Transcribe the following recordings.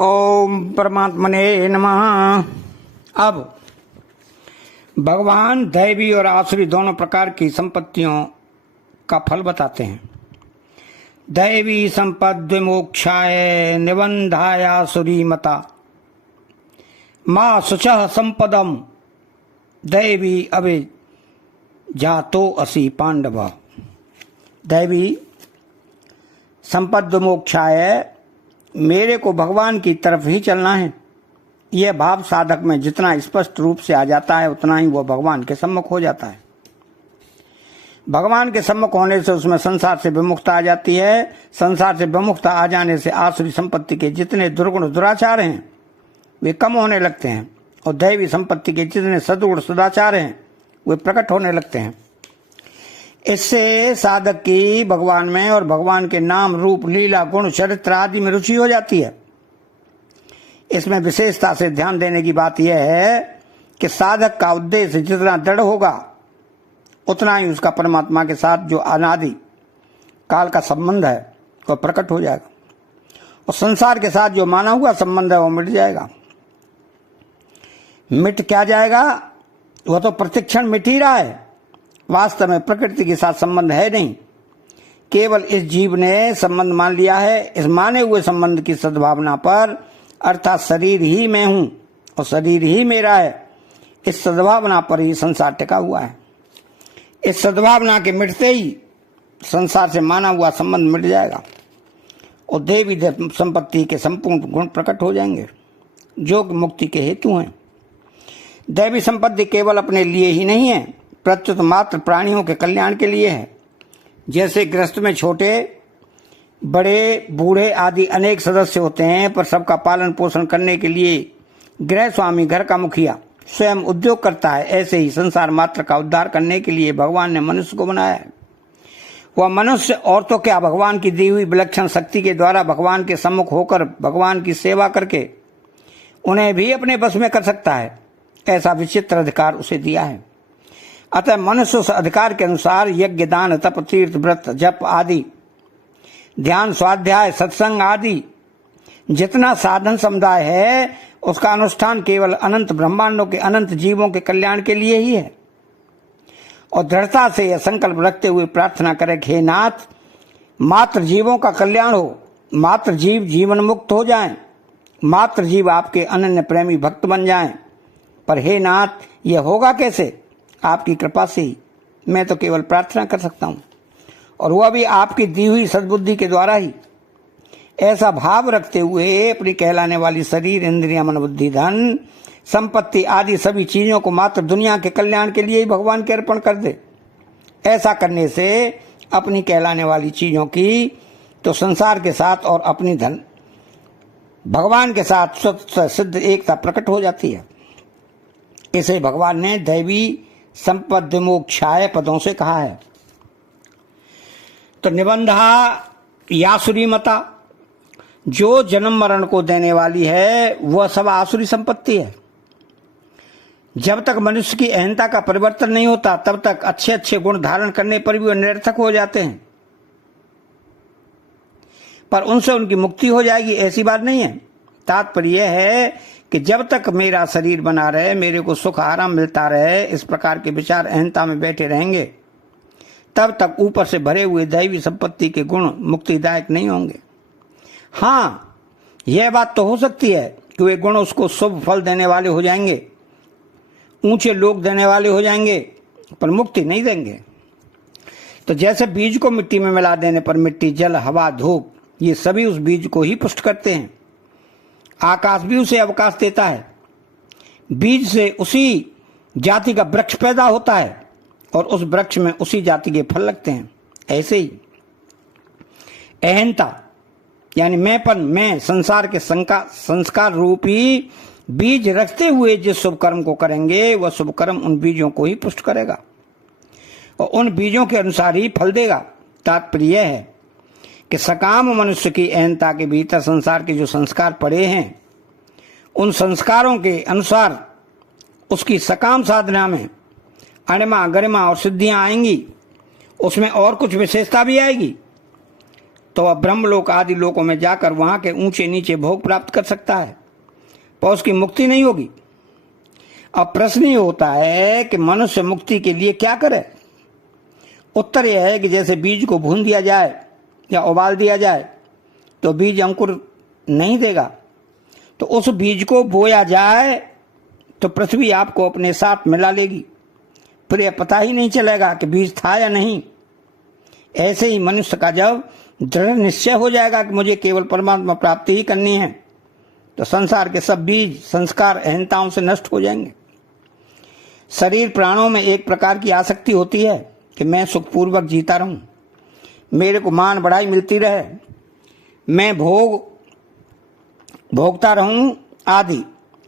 ओम परमात्मने नमः। अब भगवान दैवी और आसुरी दोनों प्रकार की संपत्तियों का फल बताते हैं। दैवी संपद विमोक्षाय निबंधाय आसुरी मता मां शुचः संपदम दैवी अवे जातो असि पांडव। दैवी संपद विमोक्षाय, मेरे को भगवान की तरफ ही चलना है। यह भाव साधक में जितना स्पष्ट रूप से आ जाता है उतना ही वह भगवान के सम्मुख हो जाता है। भगवान के सम्मुख होने से उसमें संसार से विमुक्ता आ जाती है। संसार से विमुक्ता आ जाने से आसुरी संपत्ति के जितने दुर्गुण दुराचार हैं वे कम होने लगते हैं और दैवी संपत्ति के जितने सद्गुण सदाचार हैं वे प्रकट होने लगते हैं। इससे साधक की भगवान में और भगवान के नाम रूप लीला गुण चरित्र आदि में रुचि हो जाती है। इसमें विशेषता से ध्यान देने की बात यह है कि साधक का उद्देश्य जितना दृढ़ होगा उतना ही उसका परमात्मा के साथ जो अनादि काल का संबंध है वह प्रकट हो जाएगा और संसार के साथ जो माना हुआ संबंध है वह मिट जाएगा। मिट क्या जाएगा? वह तो प्रतिक्षण मिट ही रहा है। वास्तव में प्रकृति के साथ संबंध है नहीं, केवल इस जीव ने संबंध मान लिया है। इस माने हुए संबंध की सद्भावना पर, अर्थात शरीर ही मैं हूं और शरीर ही मेरा है, इस सद्भावना पर ही संसार टिका हुआ है। इस सद्भावना के मिटते ही संसार से माना हुआ संबंध मिट जाएगा और देवी संपत्ति के संपूर्ण गुण प्रकट हो जाएंगे जो मुक्ति के हेतु हैं। दैवी संपत्ति केवल अपने लिए ही नहीं है, प्रत्युत मात्र प्राणियों के कल्याण के लिए है। जैसे गृहस्थ में छोटे बड़े बूढ़े आदि अनेक सदस्य होते हैं, पर सबका पालन पोषण करने के लिए गृह स्वामी घर का मुखिया स्वयं उद्योग करता है, ऐसे ही संसार मात्र का उद्धार करने के लिए भगवान ने मनुष्य को बनाया है। वह मनुष्य और तो क्या भगवान की दी हुई विलक्षण शक्ति के द्वारा भगवान के सम्मुख होकर भगवान की सेवा करके उन्हें भी अपने बस में कर सकता है। ऐसा विचित्र अधिकार उसे दिया है। अतः मनुष्य उस अधिकार के अनुसार यज्ञ दान तप तीर्थ व्रत जप आदि ध्यान स्वाध्याय सत्संग आदि जितना साधन समुदाय है उसका अनुष्ठान केवल अनंत ब्रह्मांडों के अनंत जीवों के कल्याण के लिए ही है। और दृढ़ता से यह संकल्प रखते हुए प्रार्थना करे कि हे नाथ, मात्र जीवों का कल्याण हो, मात्र जीव जीवन मुक्त हो जाएं, मात्र जीव आपके अनन्य प्रेमी भक्त बन जाएं। पर हे नाथ, यह होगा कैसे? आपकी कृपा से ही। मैं तो केवल प्रार्थना कर सकता हूं और वह भी आपकी दी हुई सद्बुद्धि के द्वारा ही। ऐसा भाव रखते हुए अपनी कहलाने वाली शरीर इंद्रिया मन बुद्धि धन संपत्ति आदि सभी चीजों को मात्र दुनिया के कल्याण के लिए ही भगवान के अर्पण कर दे। ऐसा करने से अपनी कहलाने वाली चीजों की तो संसार के साथ और अपनी धन भगवान के साथ स्वतः सिद्ध एकता प्रकट हो जाती है। इसे भगवान ने दैवी संपद विमोक्षाय पदों से कहा है। तो निबंधा यासुरी मता, जो जन्म मरण को देने वाली है वह सब आसुरी संपत्ति है। जब तक मनुष्य की अहंता का परिवर्तन नहीं होता तब तक अच्छे अच्छे गुण धारण करने पर भी वह निरर्थक हो जाते हैं, पर उनसे उनकी मुक्ति हो जाएगी ऐसी बात नहीं है। तात्पर्य यह है कि जब तक मेरा शरीर बना रहे, मेरे को सुख आराम मिलता रहे, इस प्रकार के विचार अहंता में बैठे रहेंगे तब तक ऊपर से भरे हुए दैवी संपत्ति के गुण मुक्तिदायक नहीं होंगे। हाँ, यह बात तो हो सकती है कि वे गुण उसको शुभ फल देने वाले हो जाएंगे, ऊंचे लोग देने वाले हो जाएंगे, पर मुक्ति नहीं देंगे। तो जैसे बीज को मिट्टी में मिला देने पर मिट्टी जल हवा धूप ये सभी उस बीज को ही पुष्ट करते हैं, आकाश भी उसे अवकाश देता है। बीज से उसी जाति का वृक्ष पैदा होता है और उस वृक्ष में उसी जाति के फल लगते हैं। ऐसे ही अहंता यानी मैंपन में संसार के संस्कार रूपी बीज रखते हुए जिस शुभ कर्म को करेंगे वह शुभ कर्म उन बीजों को ही पुष्ट करेगा और उन बीजों के अनुसार ही फल देगा। तात्पर्य यह है कि सकाम मनुष्य की अहंता के भीतर संसार के जो संस्कार पड़े हैं उन संस्कारों के अनुसार उसकी सकाम साधना में अणिमा गरिमा और सिद्धियां आएंगी। उसमें और कुछ विशेषता भी आएगी। तो वह ब्रह्मलोक आदि लोकों में जाकर वहां के ऊंचे नीचे भोग प्राप्त कर सकता है, पर उसकी मुक्ति नहीं होगी। अब प्रश्न ये होता है कि मनुष्य मुक्ति के लिए क्या करे। उत्तर यह है कि जैसे बीज को भून दिया जाए या उबाल दिया जाए तो बीज अंकुर नहीं देगा, तो उस बीज को बोया जाए तो पृथ्वी आपको अपने साथ मिला लेगी, फिर यह पता ही नहीं चलेगा कि बीज था या नहीं। ऐसे ही मनुष्य का जब दृढ़ निश्चय हो जाएगा कि मुझे केवल परमात्मा प्राप्ति ही करनी है, तो संसार के सब बीज संस्कार अहंताओं से नष्ट हो जाएंगे। शरीर प्राणों में एक प्रकार की आसक्ति होती है कि मैं सुखपूर्वक जीता रहूं, मेरे को मान बढ़ाई मिलती रहे, मैं भोगता रहूं आदि।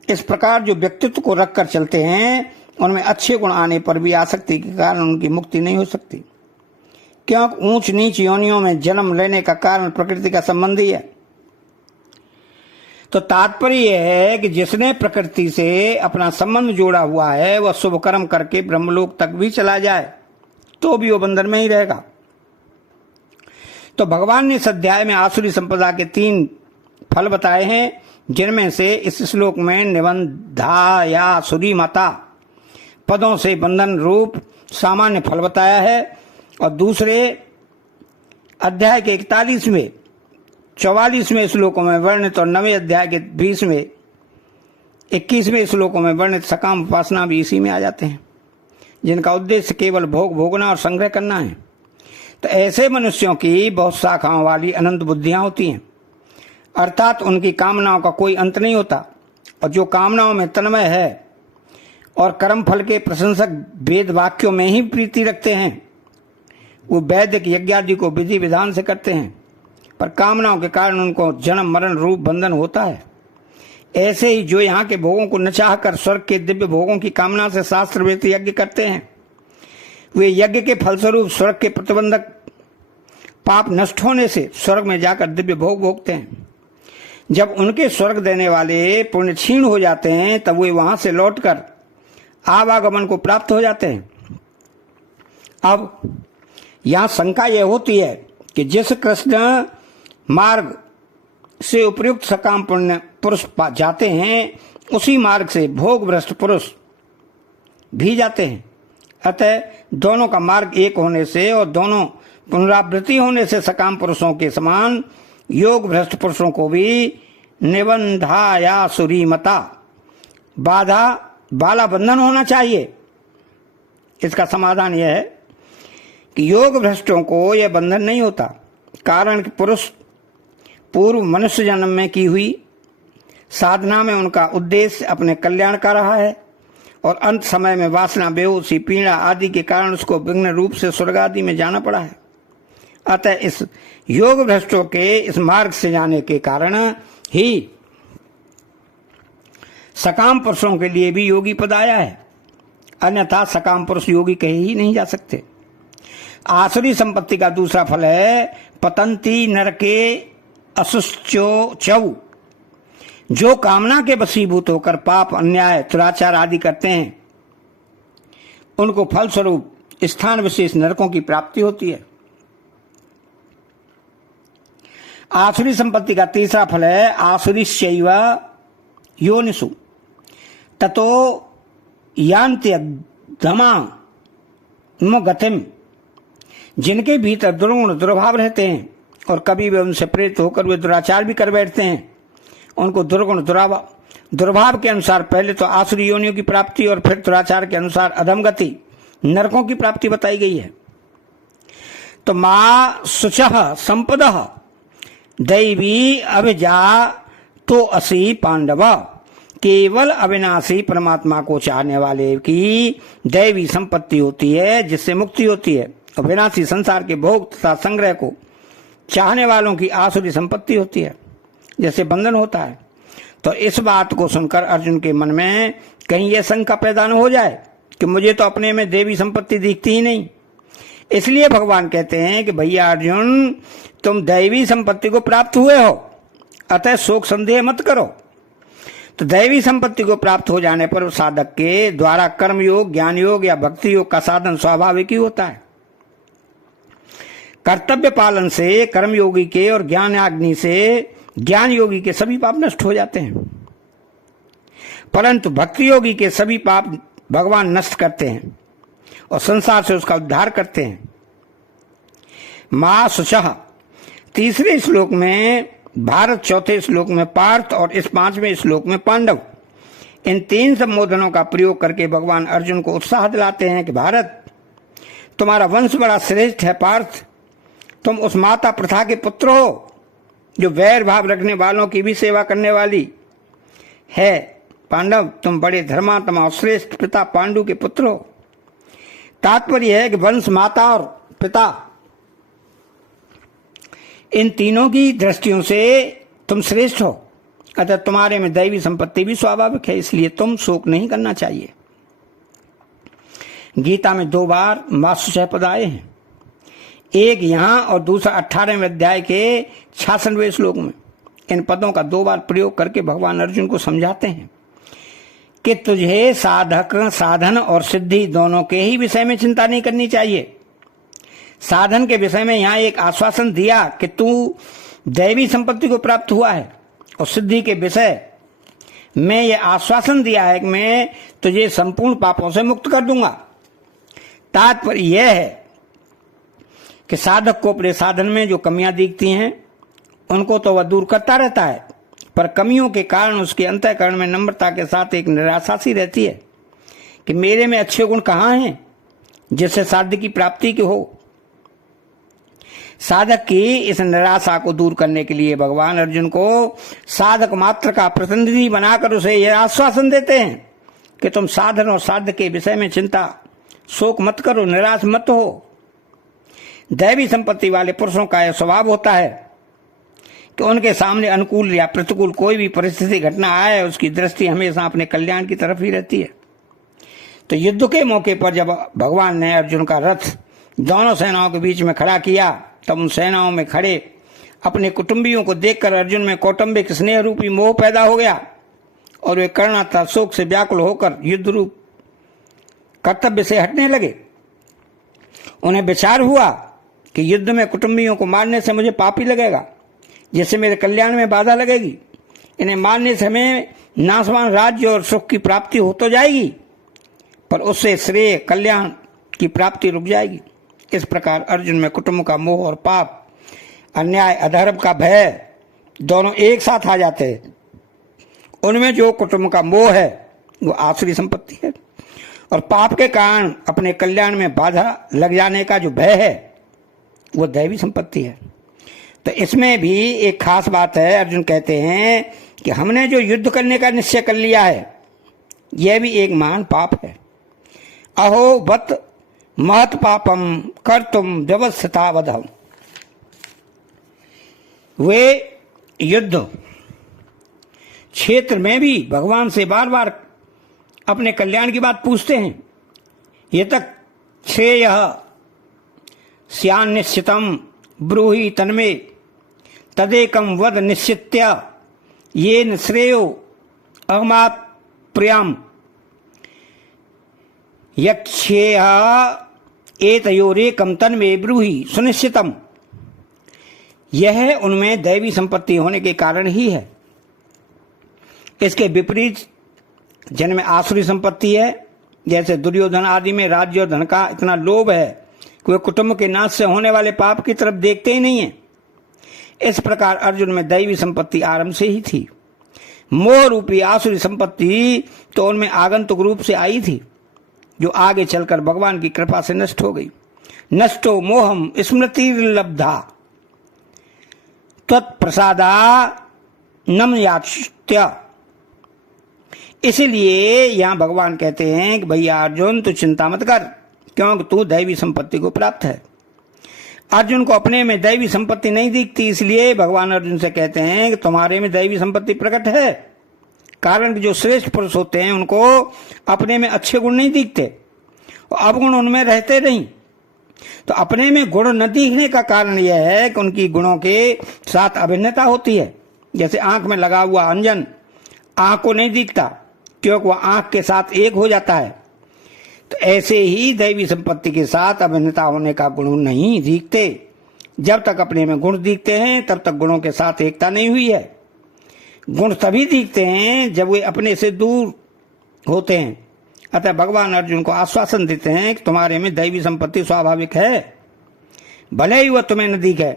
इस प्रकार जो व्यक्तित्व को रखकर चलते हैं उनमें अच्छे गुण आने पर भी आसक्ति के कारण उनकी मुक्ति नहीं हो सकती, क्योंकि ऊंच नीच योनियों में जन्म लेने का कारण प्रकृति का संबंध ही है। तो तात्पर्य यह है कि जिसने प्रकृति से अपना संबंध जोड़ा हुआ है वह शुभ कर्म करके ब्रह्मलोक तक भी चला जाए तो भी वो बंधन में ही रहेगा। तो भगवान ने इस अध्याय में आसुरी संपदा के 3 फल बताए हैं, जिनमें से इस श्लोक में निबंधा या सुरी माता पदों से बंधन रूप सामान्य फल बताया है, और दूसरे अध्याय के 41वें 44वें श्लोकों में वर्णित और 9वें अध्याय के 20वें 21वें श्लोकों में वर्णित सकाम उपासना भी इसी में आ जाते हैं, जिनका उद्देश्य केवल भोगना और संग्रह करना है। तो ऐसे मनुष्यों की बहुत शाखाओं वाली अनंत बुद्धियां होती हैं, अर्थात उनकी कामनाओं का कोई अंत नहीं होता, और जो कामनाओं में तन्मय है और कर्म फल के प्रशंसक वेद वाक्यों में ही प्रीति रखते हैं, वो वैदिक यज्ञ आदि को विधि विधान से करते हैं, पर कामनाओं के कारण उनको जन्म मरण रूप बंधन होता है। ऐसे ही जो यहाँ के भोगों को न चाहकर स्वर्ग के दिव्य भोगों की कामना से शास्त्र वेद यज्ञ करते हैं, वे यज्ञ के फलस्वरूप स्वर्ग के प्रतिबंधक पाप नष्ट होने से स्वर्ग में जाकर दिव्य भोग भोगते हैं। जब उनके स्वर्ग देने वाले पुण्य क्षीण हो जाते हैं तब वे वहां से लौटकर आवागमन को प्राप्त हो जाते हैं। अब यहां शंका यह होती है कि जिस कृष्ण मार्ग से उपयुक्त सकाम पुण्य पुरुष जाते हैं उसी मार्ग से भोग भ्रष्ट पुरुष भी जाते हैं। अतः दोनों का मार्ग एक होने से और दोनों पुनरावृत्ति होने से सकाम पुरुषों के समान योग भ्रष्ट पुरुषों को भी निबंधा या सुरीमता बाधा बाला बंधन होना चाहिए। इसका समाधान यह है कि योग भ्रष्टों को यह बंधन नहीं होता, कारण कि पुरुष पूर्व मनुष्य जन्म में की हुई साधना में उनका उद्देश्य अपने कल्याण का रहा है, और अंत समय में वासना बेहोशी पीड़ा आदि के कारण उसको विघ्न रूप से स्वर्ग आदि में जाना पड़ा है। अतः इस योग भ्रष्टों के इस मार्ग से जाने के कारण ही सकाम पुरुषों के लिए भी योगी पद आया है, अन्यथा सकाम पुरुष योगी कहे ही नहीं जा सकते। आसुरी संपत्ति का दूसरा फल है पतंती नरके असुश्चो चौ। जो कामना के वशीभूत होकर पाप अन्याय दुराचार आदि करते हैं उनको फलस्वरूप स्थान विशेष नरकों की प्राप्ति होती है। आसुरी संपत्ति का तीसरा फल है आसुरी शैव योनिषु ततो यान्त्यधमा गतिम। जिनके भीतर दुर्गुण दुर्भाव रहते हैं और कभी वे उनसे प्रेरित होकर वे दुराचार भी कर बैठते हैं, उनको दुर्गुण दुर्भाव के अनुसार पहले तो आसुरी योनियों की प्राप्ति और फिर दुराचार के अनुसार अधम गति नरकों की प्राप्ति बताई गई है। तो मां शुचः संपदः दैवी अभिजा तो असी पांडव। केवल अविनाशी परमात्मा को चाहने वाले की दैवी संपत्ति होती है जिससे मुक्ति होती है, और विनाशी संसार के भोग तथा संग्रह को चाहने वालों की आसुरी संपत्ति होती है जैसे बंधन होता है। तो इस बात को सुनकर अर्जुन के मन में कहीं यह शंका पैदा न हो जाए कि मुझे तो अपने में देवी संपत्ति दिखती ही नहीं। इसलिए भगवान कहते हैं कि भैया अर्जुन, तुम दैवी संपत्ति को प्राप्त हुए हो, अतः शोक संदेह मत करो। तो दैवी संपत्ति को प्राप्त हो जाने पर साधक के द्वारा कर्म योग ज्ञान योग या भक्ति योग का साधन स्वाभाविक ही होता है। कर्तव्य पालन से कर्म योगी के और ज्ञान अग्नि से ज्ञान योगी के सभी पाप नष्ट हो जाते हैं, परंतु भक्ति योगी के सभी पाप भगवान नष्ट करते हैं और संसार से उसका उद्धार करते हैं। मां सुचः तीसरे श्लोक में भारत, चौथे श्लोक में पार्थ और इस 5वें श्लोक में पांडव, इन 3 संबोधनों का प्रयोग करके भगवान अर्जुन को उत्साह दिलाते हैं कि भारत, तुम्हारा वंश बड़ा श्रेष्ठ है। पार्थ, तुम उस माता प्रथा के पुत्र हो जो वैर भाव रखने वालों की भी सेवा करने वाली है। पांडव, तुम बड़े धर्मात्मा और श्रेष्ठ पिता पांडु के पुत्र हो। तात्पर्य है कि वंश, माता और पिता, इन तीनों की दृष्टियों से तुम श्रेष्ठ हो, अतः तुम्हारे में दैवी संपत्ति भी स्वाभाविक है, इसलिए तुम शोक नहीं करना चाहिए। गीता में 2 बार मासुचः पद आए हैं, एक यहां और दूसरा 18वें अध्याय के 66वें श्लोक में। इन पदों का 2 बार प्रयोग करके भगवान अर्जुन को समझाते हैं कि तुझे साधक, साधन और सिद्धि दोनों के ही विषय में चिंता नहीं करनी चाहिए। साधन के विषय में यहां एक आश्वासन दिया कि तू दैवी संपत्ति को प्राप्त हुआ है, और सिद्धि के विषय में यह आश्वासन दिया है कि मैं तुझे संपूर्ण पापों से मुक्त कर दूंगा। तात्पर्य यह है कि साधक को अपने साधन में जो कमियां दिखती हैं उनको तो वह दूर करता रहता है, पर कमियों के कारण उसके अंतःकरण में नम्रता के साथ एक निराशा सी रहती है कि मेरे में अच्छे गुण कहाँ हैं जिससे साध्य की प्राप्ति की हो। साधक की इस निराशा को दूर करने के लिए भगवान अर्जुन को साधक मात्र का प्रतिनिधि बनाकर उसे यह आश्वासन देते हैं कि तुम साधन और साध्य के विषय में चिंता, शोक मत करो, निराश मत हो। दैवी संपत्ति वाले पुरुषों का यह स्वभाव होता है कि उनके सामने अनुकूल या प्रतिकूल कोई भी परिस्थिति घटना आए, उसकी दृष्टि हमेशा अपने कल्याण की तरफ ही रहती है। तो युद्ध के मौके पर जब भगवान ने अर्जुन का रथ दोनों सेनाओं के बीच में खड़ा किया, तब उन सेनाओं में खड़े अपने कुटुंबियों को देखकर अर्जुन में कौटुंबिक स्नेह रूपी मोह पैदा हो गया और वे करुणा शोक से व्याकुल होकर युद्ध रूप कर्तव्य से हटने लगे। उन्हें विचार हुआ कि युद्ध में कुटुंबियों को मारने से मुझे पाप ही लगेगा, जिससे मेरे कल्याण में बाधा लगेगी। इन्हें मारने से हमें नाशवान राज्य और सुख की प्राप्ति हो तो जाएगी, पर उससे श्रेय कल्याण की प्राप्ति रुक जाएगी। इस प्रकार अर्जुन में कुटुंब का मोह और पाप, अन्याय, अधर्म का भय दोनों एक साथ आ जाते हैं। उनमें जो कुटुंब का मोह है वो आसुरी संपत्ति है, और पाप के कारण अपने कल्याण में बाधा लग जाने का जो भय है वो दैवी संपत्ति है। तो इसमें भी एक खास बात है। अर्जुन कहते हैं कि हमने जो युद्ध करने का निश्चय कर लिया है यह भी एक महान पाप है। अहो बत महत पापम कर तुम व्यवस्थिता वधम। वे युद्ध क्षेत्र में भी भगवान से बार बार अपने कल्याण की बात पूछते हैं। ये तक श्रेय स्यान निश्चितम ब्रूहि तन्मे तदेकम वद निश्चित्य येन श्रेयो अहमात् प्रियम यक्षेय एतयोरेकम तन्मे ब्रूहि सुनिश्चितम। यह उनमें दैवी संपत्ति होने के कारण ही है। इसके विपरीत जिनमें आसुरी संपत्ति है, जैसे दुर्योधन आदि में राज्य और धन का इतना लोभ है कि वे कुटुंब के नाश से होने वाले पाप की तरफ देखते ही नहीं है। इस प्रकार अर्जुन में दैवी संपत्ति आरंभ से ही थी। मोह रूपी आसुरी संपत्ति तो उनमें आगंतुक रूप से आई थी, जो आगे चलकर भगवान की कृपा से नष्ट हो गई। नष्टो मोहम स्मृति लब्धा तत्प्रसादा नम याच्य। इसलिए यहां भगवान कहते हैं कि भैया अर्जुन तू चिंता मत कर, क्योंकि तू दैवी संपत्ति को प्राप्त है। अर्जुन को अपने में दैवी संपत्ति नहीं दिखती, इसलिए भगवान अर्जुन से कहते हैं कि तुम्हारे में दैवी संपत्ति प्रकट है। कारण कि जो श्रेष्ठ पुरुष होते हैं उनको अपने में अच्छे गुण नहीं दिखते और अवगुण उनमें रहते नहीं। तो अपने में गुण न दिखने का कारण यह है कि उनकी गुणों के साथ अभिन्नता होती है। जैसे आंख में लगा हुआ अंजन आंख को नहीं दिखता, क्योंकि वह आंख के साथ एक हो जाता है। तो ऐसे ही दैवी संपत्ति के साथ अभिन्नता होने का गुण नहीं दिखते। जब तक अपने में गुण दिखते हैं तब तक गुणों के साथ एकता नहीं हुई है। गुण तभी दिखते हैं जब वे अपने से दूर होते हैं। अतः भगवान अर्जुन को आश्वासन देते हैं कि तुम्हारे में दैवी संपत्ति स्वाभाविक है, भले ही वह तुम्हें न दिखे,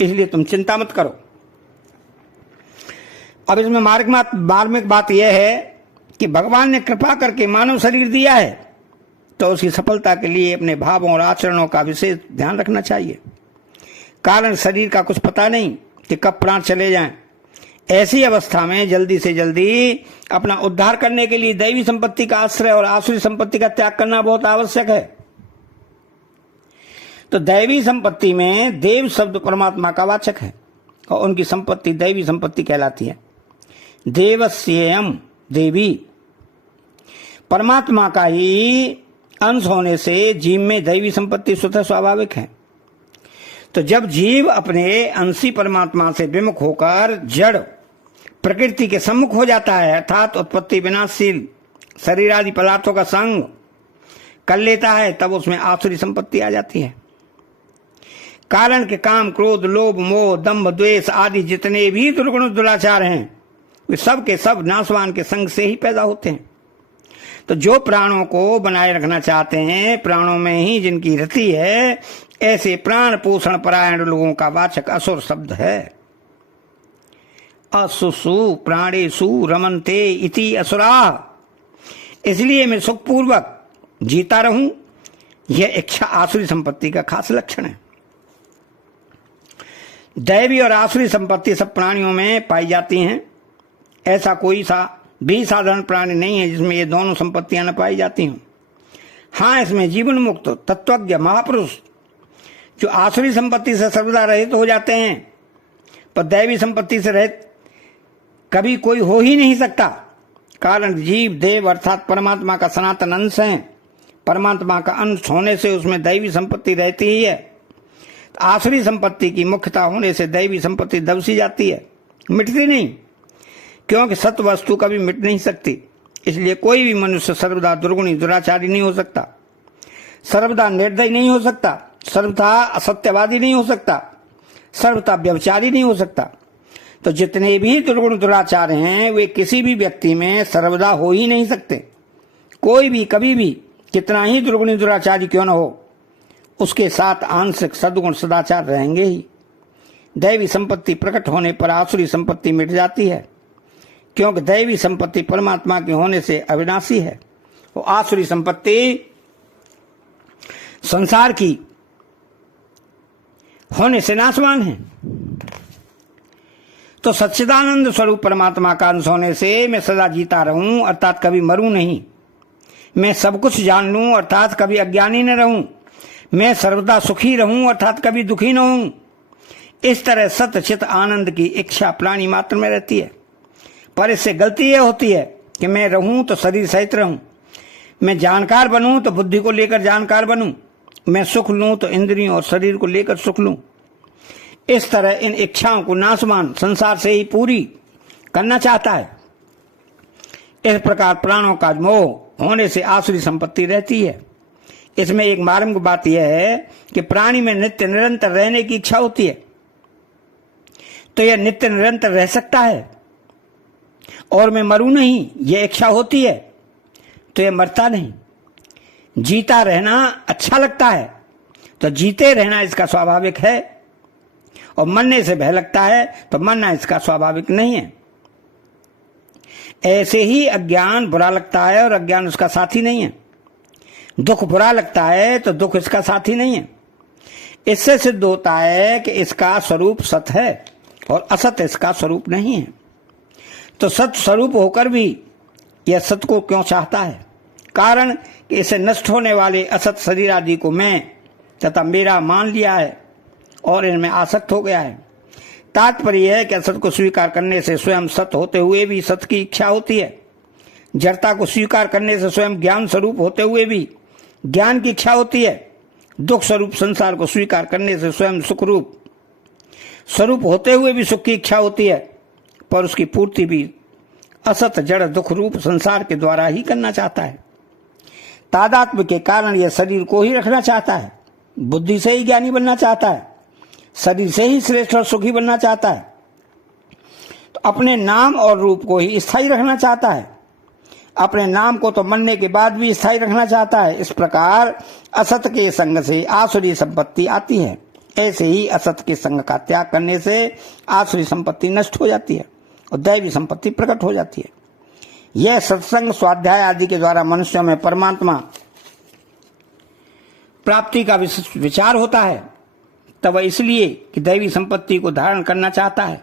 इसलिए तुम चिंता मत करो। अब इसमें मार्मिक बात यह है कि भगवान ने कृपा करके मानव शरीर दिया है तो उसकी सफलता के लिए अपने भावों और आचरणों का विशेष ध्यान रखना चाहिए। कारण शरीर का कुछ पता नहीं कि कब प्राण चले जाएं। ऐसी अवस्था में जल्दी से जल्दी अपना उद्धार करने के लिए दैवी संपत्ति का आश्रय और आसुरी संपत्ति का त्याग करना बहुत आवश्यक है। तो दैवी संपत्ति में देव शब्द परमात्मा का वाचक है और उनकी संपत्ति दैवी संपत्ति कहलाती है। देवस्येयम देवी, परमात्मा का ही अंश होने से जीव में दैवी संपत्ति स्वतः स्वाभाविक है। तो जब जीव अपने अंशी परमात्मा से विमुख होकर जड़ प्रकृति के सम्मुख हो जाता है, अर्थात उत्पत्ति विनाशशील शरीर आदि पदार्थों का संग कर लेता है, तब उसमें आसुरी संपत्ति आ जाती है। कारण के काम, क्रोध, लोभ, मोह, दंभ, द्वेष आदि जितने भी दुर्गुण दुराचार हैं वे सब के सब नाशवान के संग से ही पैदा होते हैं। तो जो प्राणों को बनाए रखना चाहते हैं, प्राणों में ही जिनकी रति है, ऐसे प्राण पोषण परायण लोगों का वाचक असुर शब्द है। असुसु प्राणेषु रमन्ते इति असुरा, इसलिए मैं सुखपूर्वक जीता रहूं, यह इच्छा आसुरी संपत्ति का खास लक्षण है। दैवी और आसुरी संपत्ति सब प्राणियों में पाई जाती हैं। ऐसा कोई भी साधारण प्राणी नहीं है जिसमें ये दोनों संपत्तियां न पाई जाती हों। हाँ, इसमें जीवन मुक्त तत्वज्ञ महापुरुष जो आसुरी संपत्ति से सर्वदा रहित हो जाते हैं, पर दैवी संपत्ति से रहित कभी कोई हो ही नहीं सकता। कारण जीव देव अर्थात परमात्मा का सनातन अंश है। परमात्मा का अंश होने से उसमें दैवी संपत्ति रहती ही है। आसुरी संपत्ति की मुख्यता होने से दैवी संपत्ति दबसी जाती है, मिटती नहीं, क्योंकि सत्य वस्तु कभी मिट नहीं सकती। इसलिए कोई भी मनुष्य सर्वदा दुर्गुणी दुराचारी नहीं हो सकता, सर्वदा निर्दयी नहीं हो सकता, सर्वथा असत्यवादी नहीं हो सकता, सर्वथा व्यभिचारी नहीं हो सकता। तो जितने भी दुर्गुण दुराचार हैं वे किसी भी व्यक्ति में सर्वदा हो ही नहीं सकते। कोई भी कभी भी कितना ही दुर्गुणी दुराचारी क्यों न हो, उसके साथ आंशिक सद्गुण सदाचार रहेंगे ही। दैवी संपत्ति प्रकट होने पर आसुरी संपत्ति मिट जाती है, क्योंकि दैवी संपत्ति परमात्मा के होने से अविनाशी है और आसुरी संपत्ति संसार की होने से नाशवान है। तो सच्चिदानंद स्वरूप परमात्मा का अंश होने से मैं सदा जीता रहूं अर्थात कभी मरूं नहीं, मैं सब कुछ जान लूं अर्थात कभी अज्ञानी न रहूं, मैं सर्वदा सुखी रहूं अर्थात कभी दुखी न हूं। इस तरह सत्य चित आनंद की इच्छा प्राणी मात्र में रहती है। पर इससे गलती यह होती है कि मैं रहूं तो शरीर सहित रहूं, मैं जानकार बनूं तो बुद्धि को लेकर जानकार बनूं, मैं सुख लूं तो इंद्रियों और शरीर को लेकर सुख लूं। इस तरह इन इच्छाओं को नाशवान संसार से ही पूरी करना चाहता है। इस प्रकार प्राणों का मोह होने से आसुरी संपत्ति रहती है। इसमें एक मार्मिक बात यह है कि प्राणी में नित्य निरंतर रहने की इच्छा होती है, तो यह नित्य निरंतर रह सकता है। और मैं मरूं नहीं, यह इच्छा होती है तो यह मरता नहीं। जीता रहना अच्छा लगता है तो जीते रहना इसका स्वाभाविक है, और मरने से भय लगता है तो मरना इसका स्वाभाविक नहीं है। ऐसे ही अज्ञान बुरा लगता है और अज्ञान उसका साथी नहीं है। दुख बुरा लगता है तो दुख इसका साथी नहीं है। इससे सिद्ध होता है कि इसका स्वरूप सत है और असत इसका स्वरूप नहीं है। तो सत स्वरूप होकर भी यह सत को क्यों चाहता है? कारण कि इसे नष्ट होने वाले असत शरीर आदि को मैं तथा मेरा मान लिया है और इनमें आसक्त हो गया है। तात्पर्य यह है कि असत को स्वीकार करने से स्वयं सत होते हुए भी सत की इच्छा होती है। जड़ता को स्वीकार करने से स्वयं ज्ञान स्वरूप होते हुए भी ज्ञान की इच्छा होती है। दुख स्वरूप संसार को स्वीकार करने से स्वयं सुख रूप स्वरूप होते हुए भी सुख की इच्छा होती है, पर उसकी पूर्ति भी असत जड़ दुख रूप संसार के द्वारा ही करना चाहता है। तादात्म्य के कारण यह शरीर को ही रखना चाहता है, बुद्धि से ही ज्ञानी बनना चाहता है, शरीर से ही श्रेष्ठ और सुखी बनना चाहता है, तो अपने नाम और रूप को ही स्थायी रखना चाहता है। अपने नाम को तो मरने के बाद भी स्थायी रखना चाहता है। इस प्रकार असत के संग से आसुरी संपत्ति आती है। ऐसे ही असत के संग का त्याग करने से आसुरी संपत्ति नष्ट हो जाती है और दैवी संपत्ति प्रकट हो जाती है। यह सत्संग, स्वाध्याय आदि के द्वारा मनुष्यों में परमात्मा प्राप्ति का विचार होता है। तब वह इसलिए कि दैवी संपत्ति को धारण करना चाहता है।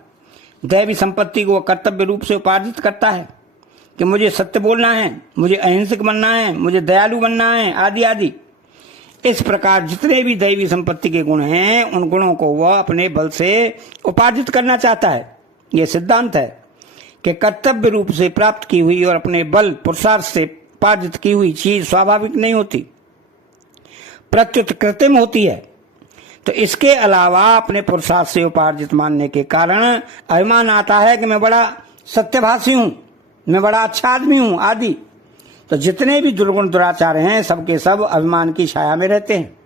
दैवी संपत्ति को वह कर्तव्य रूप से उपार्जित करता है कि मुझे सत्य बोलना है, मुझे अहिंसक बनना है, मुझे दयालु बनना है, आदि आदि। इस प्रकार जितने भी दैवी संपत्ति के गुण हैं, उन गुणों को वह अपने बल से उपार्जित करना चाहता है। यह सिद्धांत है कि कर्तव्य रूप से प्राप्त की हुई और अपने बल पुरुषार्थ से उपार्जित की हुई चीज स्वाभाविक नहीं होती, प्रत्युत कृत्रिम होती है। तो इसके अलावा अपने पुरुषार्थ से उपार्जित मानने के कारण अभिमान आता है कि मैं बड़ा सत्यभाषी हूं, मैं बड़ा अच्छा आदमी हूं, आदि। तो जितने भी दुर्गुण दुराचार हैं, सबके सब अभिमान की छाया में रहते हैं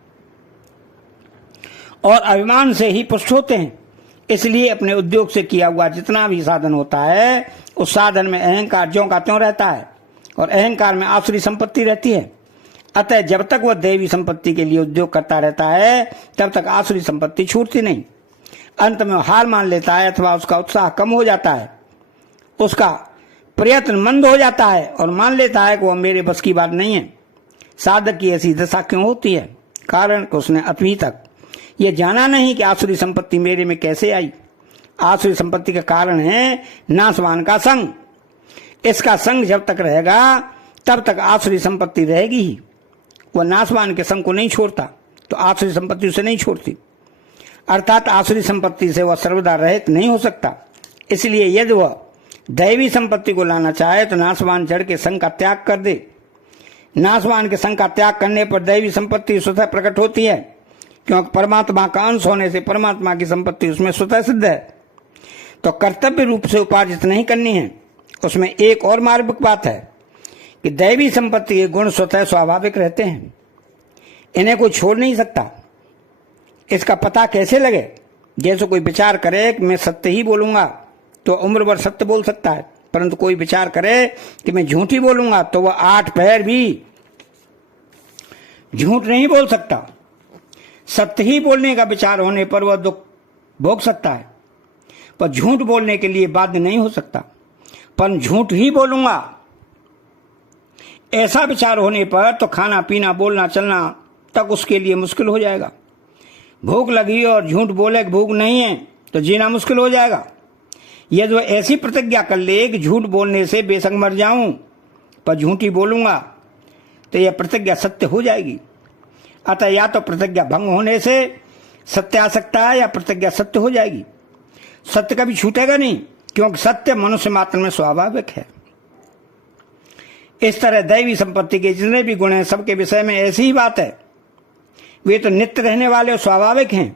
और अभिमान से ही पुष्ट होते हैं। इसलिए अपने उद्योग से किया हुआ जितना भी साधन होता है, उस साधन में अहंकार ज्यों का त्यों रहता है और अहंकार में आसुरी संपत्ति रहती है। अतः जब तक वह दैवी संपत्ति के लिए उद्योग करता रहता है, तब तक आसुरी संपत्ति छूटती नहीं। अंत में हार मान लेता है अथवा उसका उत्साह कम हो जाता है, उसका प्रयत्न मंद हो जाता है और मान लेता है कि वह मेरे बस की बात नहीं है। साधक की ऐसी दशा क्यों होती है? कारण कि उसने अभी तक यह जाना नहीं कि आसुरी संपत्ति मेरे में कैसे आई। आसुरी संपत्ति का कारण है नाशवान का संग। इसका संग जब तक रहेगा तब तक आसुरी संपत्ति रहेगी ही। वह नाशवान के संग को नहीं छोड़ता, तो आसुरी संपत्ति उसे नहीं छोड़ती। अर्थात आसुरी संपत्ति से वह सर्वदा रहित नहीं हो सकता। इसलिए यदि वह दैवी संपत्ति को लाना चाहे तो नाशवान जड़ के संग का त्याग कर दे। नाशवान के संग का त्याग करने पर दैवी संपत्ति स्वतः प्रकट होती है, क्योंकि परमात्मा का अंश होने से परमात्मा की संपत्ति उसमें स्वतः सिद्ध है। तो कर्तव्य रूप से उपार्जित नहीं करनी है। उसमें एक और मार्मिक बात है कि दैवी संपत्ति के गुण स्वतः स्वाभाविक रहते हैं, इन्हें कोई छोड़ नहीं सकता। इसका पता कैसे लगे? जैसे कोई विचार करे कि मैं सत्य ही बोलूंगा तो उम्र भर सत्य बोल सकता है, परंतु कोई विचार करे कि मैं झूठ ही बोलूंगा तो वह 8 पहर भी झूठ नहीं बोल सकता। सत्य ही बोलने का विचार होने पर वह दुख भोग सकता है, पर झूठ बोलने के लिए बाध्य नहीं हो सकता। पर झूठ ही बोलूंगा ऐसा विचार होने पर तो खाना पीना बोलना चलना तक उसके लिए मुश्किल हो जाएगा। भूख लगी और झूठ बोले कि भूख नहीं है तो जीना मुश्किल हो जाएगा। यदि वह ऐसी प्रतिज्ञा कर ले कि झूठ बोलने से बेशक मर जाऊं पर झूठ ही बोलूंगा, तो यह प्रतिज्ञा सत्य हो जाएगी। अतः या तो प्रतिज्ञा भंग होने से सत्य आ सकता है या प्रतिज्ञा सत्य हो जाएगी। सत्य कभी छूटेगा नहीं, क्योंकि सत्य मनुष्य मात्र में स्वाभाविक है। इस तरह दैवी संपत्ति के जितने भी गुण हैं, सबके विषय में ऐसी ही बात है। वे तो नित्य रहने वाले और स्वाभाविक हैं।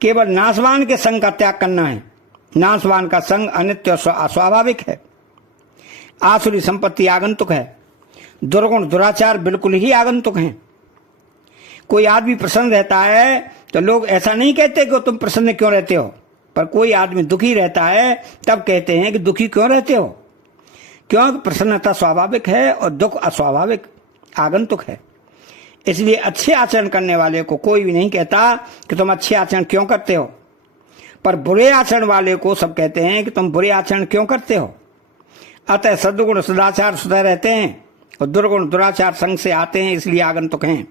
केवल नाशवान के संग का त्याग करना है। नाशवान का संग अनित्य और अस्वाभाविक है। आसुरी संपत्ति आगंतुक है। दुर्गुण दुराचार बिल्कुल ही आगंतुक हैं। कोई आदमी प्रसन्न रहता है तो लोग ऐसा नहीं कहते कि तुम प्रसन्न क्यों रहते हो, पर कोई आदमी दुखी रहता है तब कहते हैं कि दुखी क्यों रहते हो, क्योंकि प्रसन्नता स्वाभाविक है और दुख अस्वाभाविक आगंतुक है। इसलिए अच्छे आचरण करने वाले को कोई भी नहीं कहता कि तुम अच्छे आचरण क्यों करते हो, पर बुरे आचरण वाले को सब कहते हैं कि तुम बुरे आचरण क्यों करते हो। अतः सद्गुण सदाचार स्वतः रहते हैं और दुर्गुण दुराचार संग से आते हैं, इसलिए आगंतुक हैं।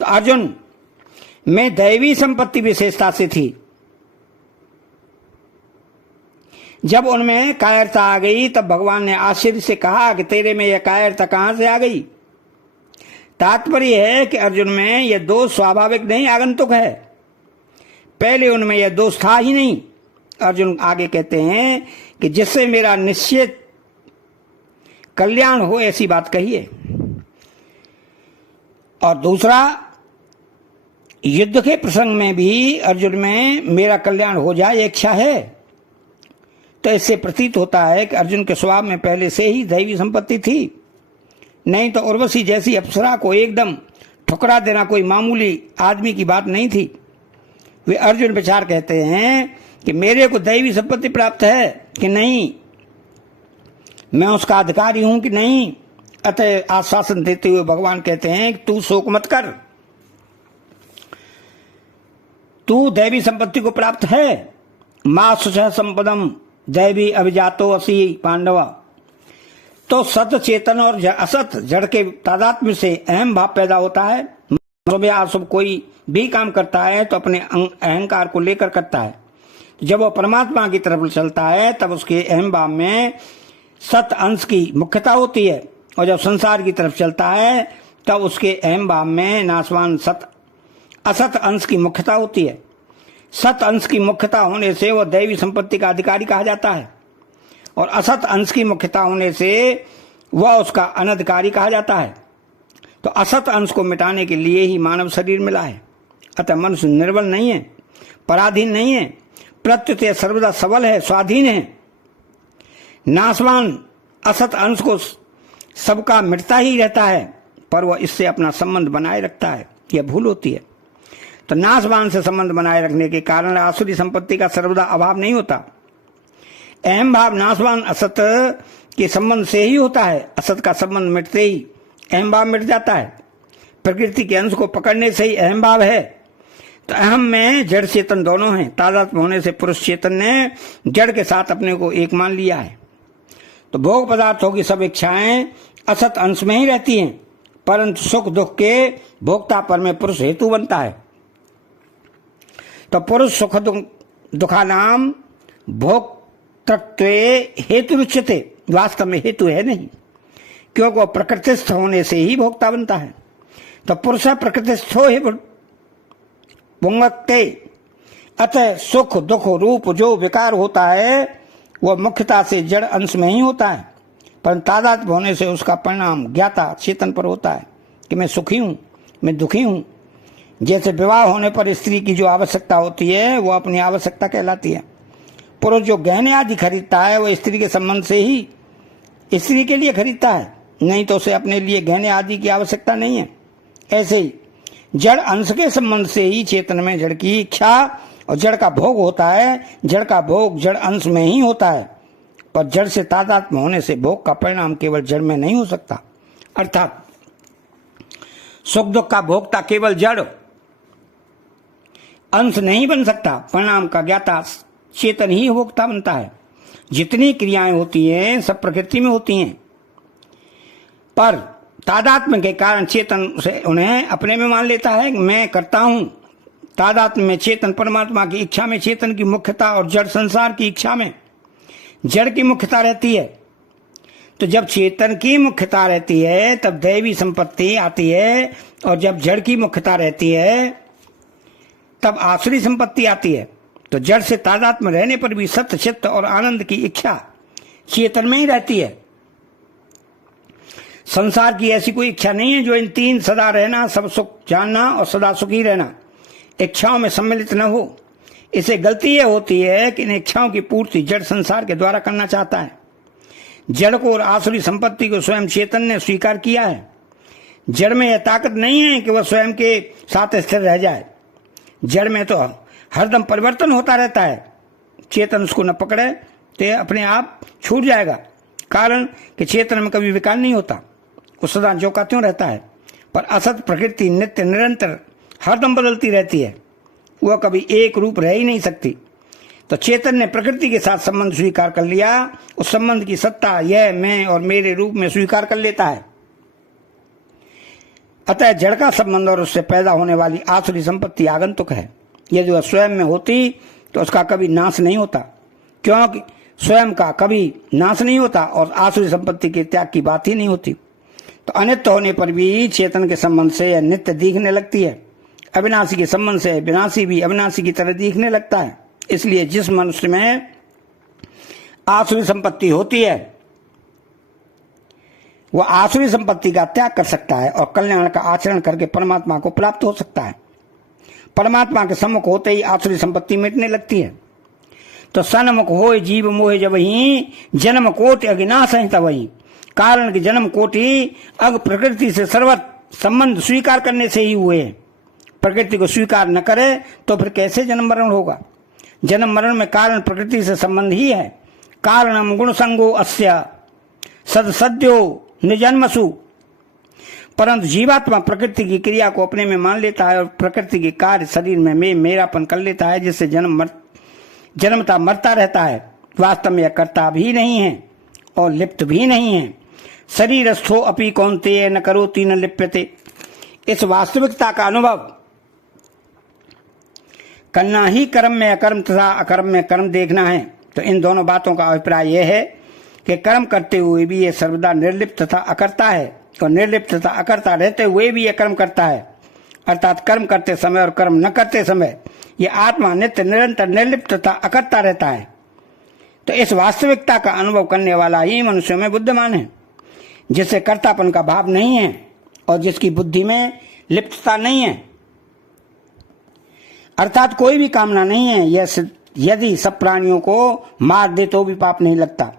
तो अर्जुन में दैवी संपत्ति विशेषता से थी। जब उनमें कायरता आ गई तब भगवान ने आश्चर्य से कहा कि तेरे में यह कायरता कहां से आ गई। तात्पर्य है कि अर्जुन में यह दोष स्वाभाविक नहीं आगंतुक है। पहले उनमें यह दोष था ही नहीं। अर्जुन आगे कहते हैं कि जिससे मेरा निश्चित कल्याण हो ऐसी बात कहिए। और दूसरा, युद्ध के प्रसंग में भी अर्जुन में मेरा कल्याण हो जाए इच्छा है। तो इससे प्रतीत होता है कि अर्जुन के स्वभाव में पहले से ही दैवी संपत्ति थी। नहीं तो उर्वशी जैसी अप्सरा को एकदम ठुकरा देना कोई मामूली आदमी की बात नहीं थी। वे अर्जुन विचार कहते हैं कि मेरे को दैवी संपत्ति प्राप्त है कि नहीं, मैं उसका अधिकारी हूं कि नहीं। अतः आश्वासन देते हुए भगवान कहते हैं कि तू शोक मत कर, तू दैवी संपत्ति को प्राप्त है। मां सुच संपदम दैवी अभिजातो असी पांडव। तो सत चेतन और असत जड़ के तादात्म्य से अहम भाव पैदा होता है। शुभ कोई भी काम करता है तो अपने अहंकार को लेकर करता है। जब वो परमात्मा की तरफ चलता है तब उसके अहम भाव में सत अंश की मुख्यता होती है, और जब संसार की तरफ चलता है तब उसके अहम भाव में नाशवान असत अंश की मुख्यता होती है। सत अंश की मुख्यता होने से वह दैवी संपत्ति का अधिकारी कहा जाता है, और असत अंश की मुख्यता होने से वह उसका अनधिकारी कहा जाता है। तो असत अंश को मिटाने के लिए ही मानव शरीर मिला है। अतः मनुष्य निर्बल नहीं है, पराधीन नहीं है, प्रत्युत सर्वदा सबल है, स्वाधीन है। नाशवान असत अंश को सबका मिटता ही रहता है, पर वह इससे अपना संबंध बनाए रखता है, यह भूल होती है। तो नाशवान से संबंध बनाए रखने के कारण आसुरी संपत्ति का सर्वदा अभाव नहीं होता। अहम भाव नाशवान असत के संबंध से ही होता है। असत का संबंध मिटते ही अहम भाव मिट जाता है। प्रकृति के अंश को पकड़ने से ही अहम भाव है। तो अहम में जड़ चेतन दोनों हैं। तादात्म्य होने से पुरुष चेतन ने जड़ के साथ अपने को एक मान लिया है। तो भोग पदार्थों की सब इच्छाएं असत अंश में ही रहती हैं, परंतु सुख दुख के भोक्ता पर में पुरुष हेतु बनता है। तो पुरुष सुख दुखा नाम भोक्तृत्व हेतु रुच्यते, वास्तव में हेतु है नहीं, क्योंकि वह प्रकृतिस्थ होने से ही भोक्ता बनता है। तो पुरुष प्रकृतिस्थो ही पुंगक्ते। अतः सुख दुख रूप जो विकार होता है वह मुख्यता से जड़ अंश में ही होता है, पर तादात्म्य होने से उसका परिणाम ज्ञाता चेतन पर होता है कि मैं सुखी हूं, मैं दुखी हूं। जैसे विवाह होने पर स्त्री की जो आवश्यकता होती है वो अपनी आवश्यकता कहलाती है। पुरुष जो गहने आदि खरीदता है वह स्त्री के संबंध से ही स्त्री के लिए खरीदता है, नहीं तो उसे अपने लिए गहने आदि की आवश्यकता नहीं है। ऐसे ही जड़ अंश के संबंध से ही चेतन में जड़ की इच्छा और जड़ का भोग होता है। जड़ का भोग जड़ अंश में ही होता है, पर जड़ से तादात्म्य होने से भोग का परिणाम केवल जड़ में नहीं हो सकता। अर्थात सुख दुख का भोक्ता केवल जड़ अंश नहीं बन सकता, परिणाम का ज्ञाता चेतन ही भोक्ता बनता है। जितनी क्रियाएं होती हैं सब प्रकृति में होती हैं, पर तादात्म्य के कारण चेतन से उन्हें अपने में मान लेता है, मैं करता हूं। तादात्म्य में चेतन परमात्मा की इच्छा में चेतन की मुख्यता और जड़ संसार की इच्छा में जड़ की मुख्यता रहती है। तो जब चेतन की मुख्यता रहती है तब दैवी संपत्ति आती है, और जब जड़ की मुख्यता रहती है तब आसुरी संपत्ति आती है। तो जड़ से तादात्म्य रहने पर भी सत्य चित्त और आनंद की इच्छा चेतन में ही रहती है। संसार की ऐसी कोई इच्छा नहीं है जो इन तीन सदा रहना, सब सुख जानना और सदा सुखी रहना इच्छाओं में सम्मिलित न हो। इसे गलती यह होती है कि इन इच्छाओं की पूर्ति जड़ संसार के द्वारा करना चाहता है। जड़ को और आसुरी संपत्ति को स्वयं चेतन ने स्वीकार किया है। जड़ में यह ताकत नहीं है कि वह स्वयं के साथ स्थिर रह जाए। जड़ में तो हरदम परिवर्तन होता रहता है। चेतन उसको न पकड़े तो अपने आप छूट जाएगा, कारण कि चेतन में कभी विकार नहीं होता, वो सदा जो का त्यों रहता है। पर असत प्रकृति नित्य निरंतर हरदम बदलती रहती है, वह कभी एक रूप रह ही नहीं सकती। तो चेतन ने प्रकृति के साथ संबंध स्वीकार कर लिया, उस संबंध की सत्ता यह मैं और मेरे रूप में स्वीकार कर लेता है। अतः जड़ का संबंध और उससे पैदा होने वाली आसुरी संपत्ति आगंतुक है। यदि वह स्वयं में होती तो उसका कभी नाश नहीं होता, क्योंकि स्वयं का कभी नाश नहीं होता और आसुरी संपत्ति के त्याग की बात ही नहीं होती। तो अनित्य होने पर भी चेतन के संबंध से यह नित्य दिखने लगती है। अविनाशी के संबंध से विनाशी भी अविनाशी की तरह दिखने लगता है। इसलिए जिस मनुष्य में आसुरी संपत्ति होती है वह आसुरी संपत्ति का त्याग कर सकता है और कल्याण का आचरण करके परमात्मा को प्राप्त हो सकता है। परमात्मा के सम्मुख होते ही आसुरी संपत्ति मिटने लगती है। तो सन्मुख होय जीव मोह जब ही जन्म कोटि अज्ञास है तब ही, कारण कि जन्म कोटि अग प्रकृति से सर्वत संबंध स्वीकार करने से ही हुए। प्रकृति को स्वीकार न करे तो फिर कैसे जन्म मरण होगा? जन्म मरण में कारण प्रकृति से संबंध ही है। कारणम गुण संगो अस्य सदसद्यो निजन्मसु। परंतु जीवात्मा प्रकृति की क्रिया को अपने में मान लेता है और प्रकृति के कार्य शरीर में मेरापन कर लेता है, जिससे जन्मता मरता रहता है। वास्तव में यह कर्ता भी नहीं है और लिप्त भी नहीं है। शरीरस्थो अपि कौन्तेय न करोति न लिप्यते। इस वास्तविकता का अनुभव करना ही कर्म में अकर्म तथा अकर्म में कर्म देखना है। तो इन दोनों बातों का अभिप्राय यह है कि कर्म करते हुए भी ये सर्वदा निर्लिप्त तथा अकर्ता है और निर्लिप्त तथा अकर्ता रहते हुए भी ये कर्म करता है। अर्थात कर्म करते समय और कर्म न करते समय ये आत्मा नित्य निरंतर निर्लिप्त तथा अकर्ता रहता है। तो इस वास्तविकता का अनुभव करने वाला ही मनुष्यों में बुद्धिमान है, जिससे कर्तापन का भाव नहीं है और जिसकी बुद्धि में लिप्तता नहीं है, अर्थात कोई भी कामना नहीं है। यह यदि सब प्राणियों को मार दे तो भी पाप नहीं लगता।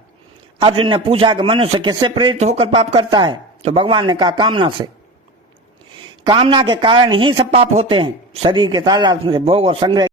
अर्जुन ने पूछा कि मनुष्य किससे प्रेरित होकर पाप करता है? तो भगवान ने कहा कामना से। कामना के कारण ही सब पाप होते हैं। शरीर के तादाद से भोग और संग्रह